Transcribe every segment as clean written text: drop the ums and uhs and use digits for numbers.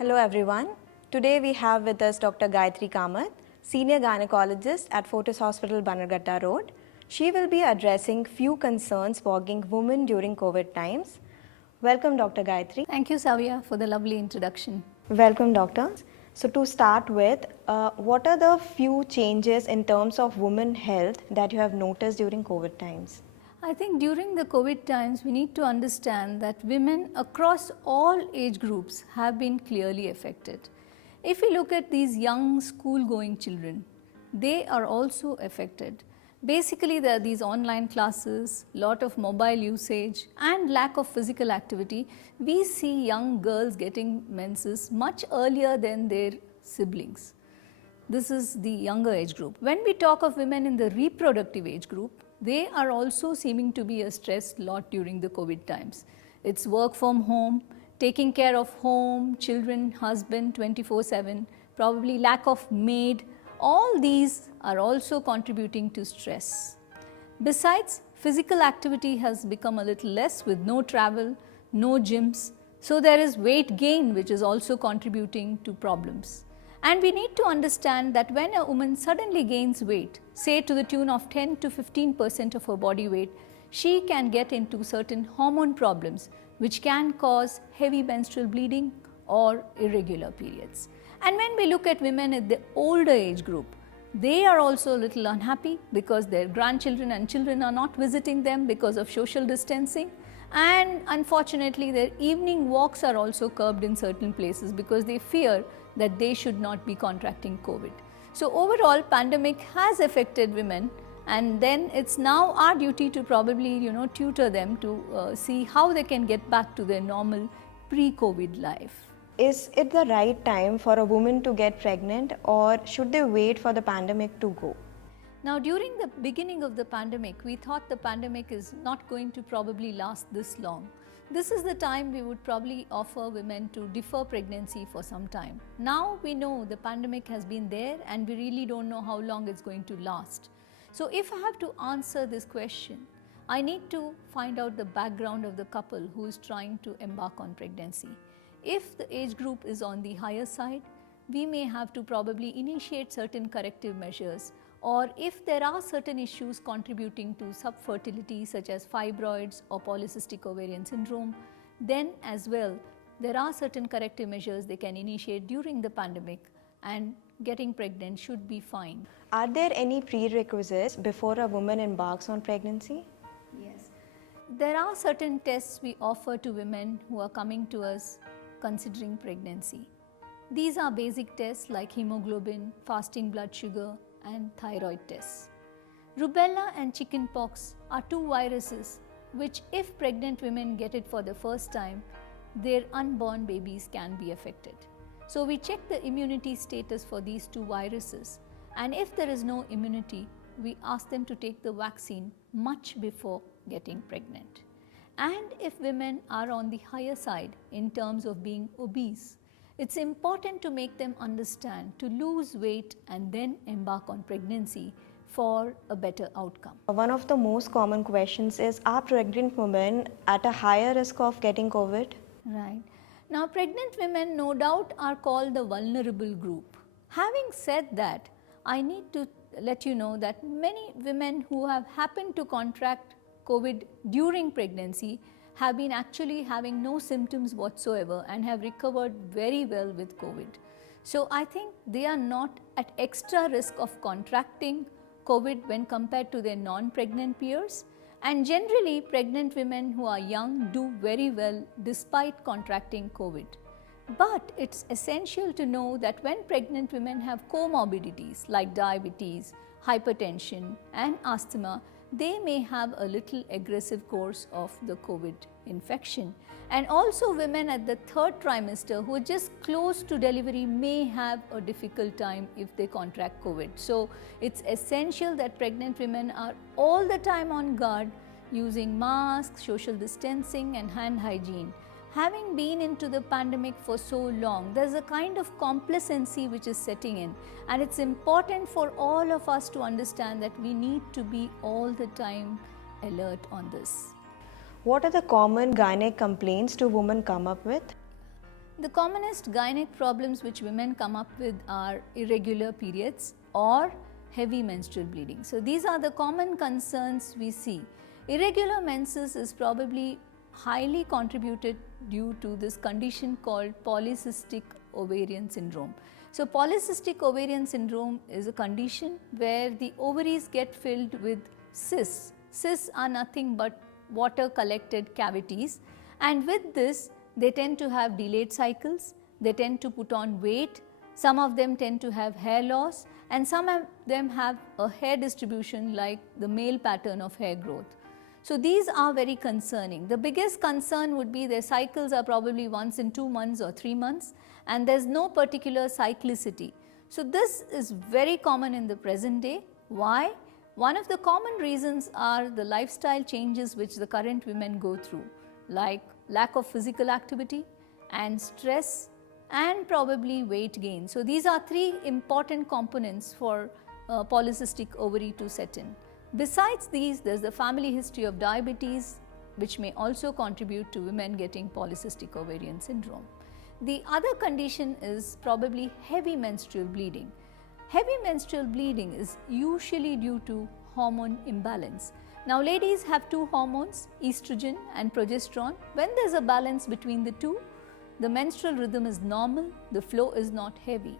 Hello everyone. Today we have with us Dr. Gayathri Kamath, Senior Gynecologist at Fortis Hospital Bannerghatta Road. She will be addressing few concerns bogging women during COVID times. Welcome Dr. Gayathri. Thank you, Savia, for the lovely introduction. Welcome doctor. So to start with, what are the few changes in terms of women health that you have noticed during COVID times? I think during the COVID times, we need to understand that women across all age groups have been clearly affected. If we look at these young school-going children, they are also affected. Basically, there are these online classes, lot of mobile usage and lack of physical activity. We see young girls getting menses much earlier than their siblings. This is the younger age group. When we talk of women in the reproductive age group, they are also seeming to be a stressed lot during the COVID times. It's work from home, taking care of home, children, husband 24/7, probably lack of maid. All these are also contributing to stress. Besides, physical activity has become a little less with no travel, no gyms. So there is weight gain which is also contributing to problems. And we need to understand that when a woman suddenly gains weight, say to the tune of 10 to 15% of her body weight, she can get into certain hormone problems which can cause heavy menstrual bleeding or irregular periods. And when we look at women at the older age group, they are also a little unhappy because their grandchildren and children are not visiting them because of social distancing. And unfortunately, their evening walks are also curbed in certain places because they fear that they should not be contracting COVID. So overall, pandemic has affected women, and then it's now our duty to probably tutor them to see how they can get back to their normal pre-COVID life. Is it the right time for a woman to get pregnant, or should they wait for the pandemic to go? Now, during the beginning of the pandemic, we thought the pandemic is not going to probably last this long. This is the time we would probably offer women to defer pregnancy for some time. Now we know the pandemic has been there and we really don't know how long it's going to last. So if I have to answer this question, I need to find out the background of the couple who is trying to embark on pregnancy. If the age group is on the higher side, we may have to probably initiate certain corrective measures, or if there are certain issues contributing to subfertility such as fibroids or polycystic ovarian syndrome, then as well there are certain corrective measures they can initiate during the pandemic, and getting pregnant should be fine. Are there any prerequisites before a woman embarks on pregnancy? Yes. There are certain tests we offer to women who are coming to us considering pregnancy. These are basic tests like hemoglobin, fasting blood sugar, and thyroid tests. Rubella and chickenpox are two viruses which, if pregnant women get it for the first time, their unborn babies can be affected. So we check the immunity status for these two viruses, and if there is no immunity, we ask them to take the vaccine much before getting pregnant. And if women are on the higher side in terms of being obese, it's important to make them understand to lose weight and then embark on pregnancy for a better outcome. One of the most common questions is, are pregnant women at a higher risk of getting COVID? Right. Now, pregnant women no doubt are called the vulnerable group. Having said that, I need to let you know that many women who have happened to contract COVID during pregnancy have been actually having no symptoms whatsoever and have recovered very well with COVID. So I think they are not at extra risk of contracting COVID when compared to their non-pregnant peers. And generally, pregnant women who are young do very well despite contracting COVID. But it's essential to know that when pregnant women have comorbidities like diabetes, hypertension, and asthma, they may have a little aggressive course of the COVID infection. And also women at the third trimester who are just close to delivery may have a difficult time if they contract COVID. So it's essential that pregnant women are all the time on guard, using masks, social distancing, and hand hygiene. Having been into the pandemic for so long, there's a kind of complacency which is setting in, and it's important for all of us to understand that we need to be all the time alert on this. What are the common gynae complaints do women come up with? The commonest gynec problems which women come up with are irregular periods or heavy menstrual bleeding. So these are the common concerns we see. Irregular menses is probably highly contributed due to this condition called polycystic ovarian syndrome. So polycystic ovarian syndrome is a condition where the ovaries get filled with cysts. Cysts are nothing but water collected cavities, and with this they tend to have delayed cycles, they tend to put on weight, some of them tend to have hair loss, and some of them have a hair distribution like the male pattern of hair growth. So these are very concerning. The biggest concern would be their cycles are probably once in 2 months or 3 months, and there's no particular cyclicity. So this is very common in the present day. Why? One of the common reasons are the lifestyle changes which the current women go through, like lack of physical activity and stress and probably weight gain. So these are 3 important components for polycystic ovary to set in. Besides these, there's the family history of diabetes, which may also contribute to women getting polycystic ovarian syndrome. The other condition is probably heavy menstrual bleeding. Heavy menstrual bleeding is usually due to hormone imbalance. Now ladies have 2 hormones, estrogen and progesterone. When there's a balance between the 2, the menstrual rhythm is normal, the flow is not heavy.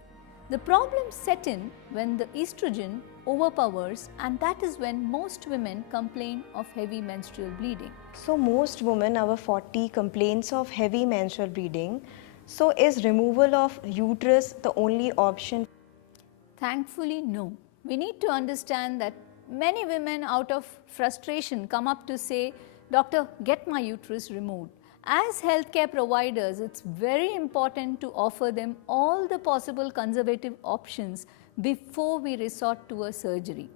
The problems set in when the estrogen overpowers, and that is when most women complain of heavy menstrual bleeding. So most women over 40 complains of heavy menstrual bleeding. So is removal of uterus the only option? Thankfully, no. We need to understand that many women out of frustration come up to say, "Doctor, get my uterus removed." As healthcare providers, it's very important to offer them all the possible conservative options before we resort to a surgery.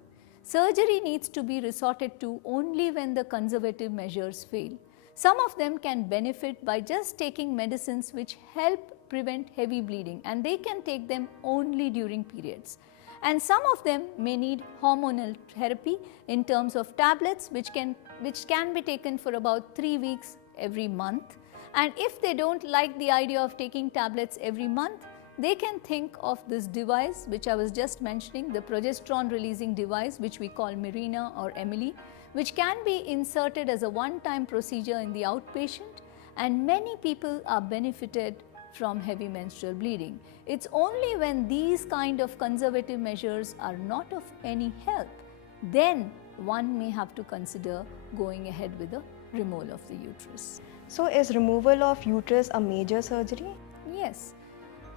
Surgery needs to be resorted to only when the conservative measures fail. Some of them can benefit by just taking medicines which help prevent heavy bleeding, and they can take them only during periods. And some of them may need hormonal therapy in terms of tablets which can be taken for about 3 weeks every month. And if they don't like the idea of taking tablets every month, they can think of this device which I was just mentioning, the progesterone releasing device which we call Mirena or Emily, which can be inserted as a one-time procedure in the outpatient, and many people are benefited from heavy menstrual bleeding. It's only when these kind of conservative measures are not of any help, then one may have to consider going ahead with a removal of the uterus. So is removal of uterus a major surgery? Yes,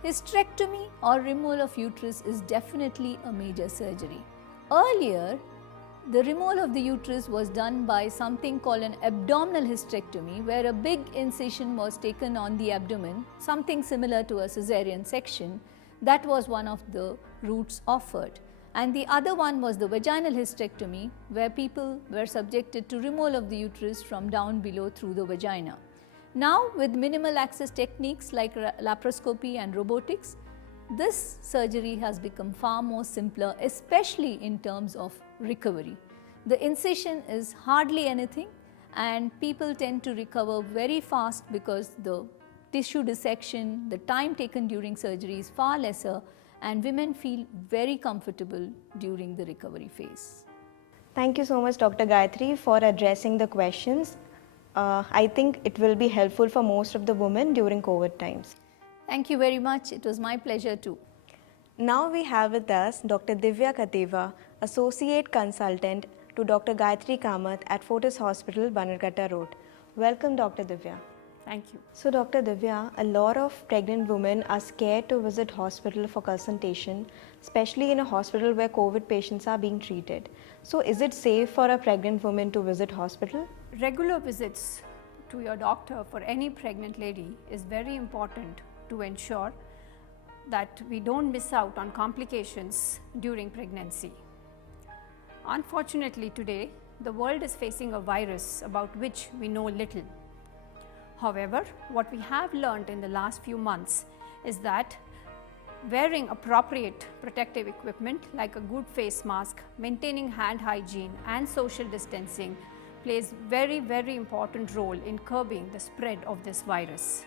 hysterectomy or removal of uterus is definitely a major surgery. Earlier, the removal of the uterus was done by something called an abdominal hysterectomy, where a big incision was taken on the abdomen, something similar to a cesarean section. That was one of the routes offered. And the other one was the vaginal hysterectomy, where people were subjected to removal of the uterus from down below through the vagina. Now, with minimal access techniques like laparoscopy and robotics, this surgery has become far more simpler, especially in terms of recovery. The incision is hardly anything, and people tend to recover very fast because the tissue dissection, the time taken during surgery is far lesser, and women feel very comfortable during the recovery phase. Thank you so much, Dr. Gayathri, for addressing the questions. I think it will be helpful for most of the women during COVID times. Thank you very much. It was my pleasure too. Now we have with us Dr. Divya Kateva, Associate Consultant to Dr. Gayathri Kamath at Fortis Hospital Bannerghatta Road. Welcome, Dr. Divya. Thank you. So, Dr. Divya, a lot of pregnant women are scared to visit hospital for consultation, especially in a hospital where COVID patients are being treated. So, is it safe for a pregnant woman to visit hospital? Regular visits to your doctor for any pregnant lady is very important to ensure that we don't miss out on complications during pregnancy. Unfortunately, today, the world is facing a virus about which we know little. However, what we have learned in the last few months is that wearing appropriate protective equipment like a good face mask, maintaining hand hygiene and social distancing plays very important role in curbing the spread of this virus.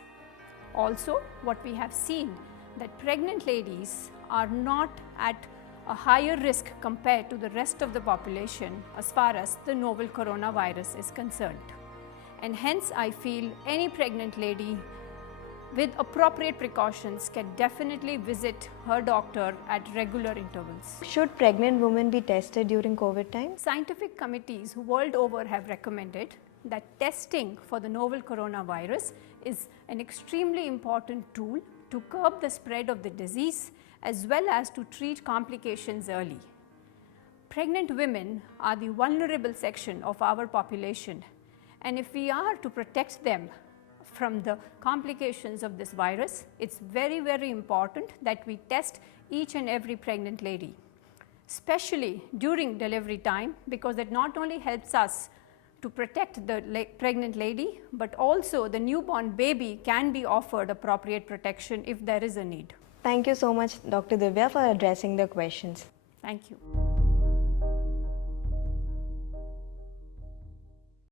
Also, what we have seen that pregnant ladies are not at a higher risk compared to the rest of the population as far as the novel coronavirus is concerned. And hence I feel any pregnant lady with appropriate precautions can definitely visit her doctor at regular intervals. Should pregnant women be tested during COVID time? Scientific committees world over have recommended that testing for the novel coronavirus is an extremely important tool to curb the spread of the disease as well as to treat complications early. Pregnant women are the vulnerable section of our population, and if we are to protect them from the complications of this virus, it's very, very important that we test each and every pregnant lady, especially during delivery time, because it not only helps us to protect the pregnant lady, but also the newborn baby can be offered appropriate protection if there is a need. Thank you so much, Dr. Divya, for addressing the questions. Thank you.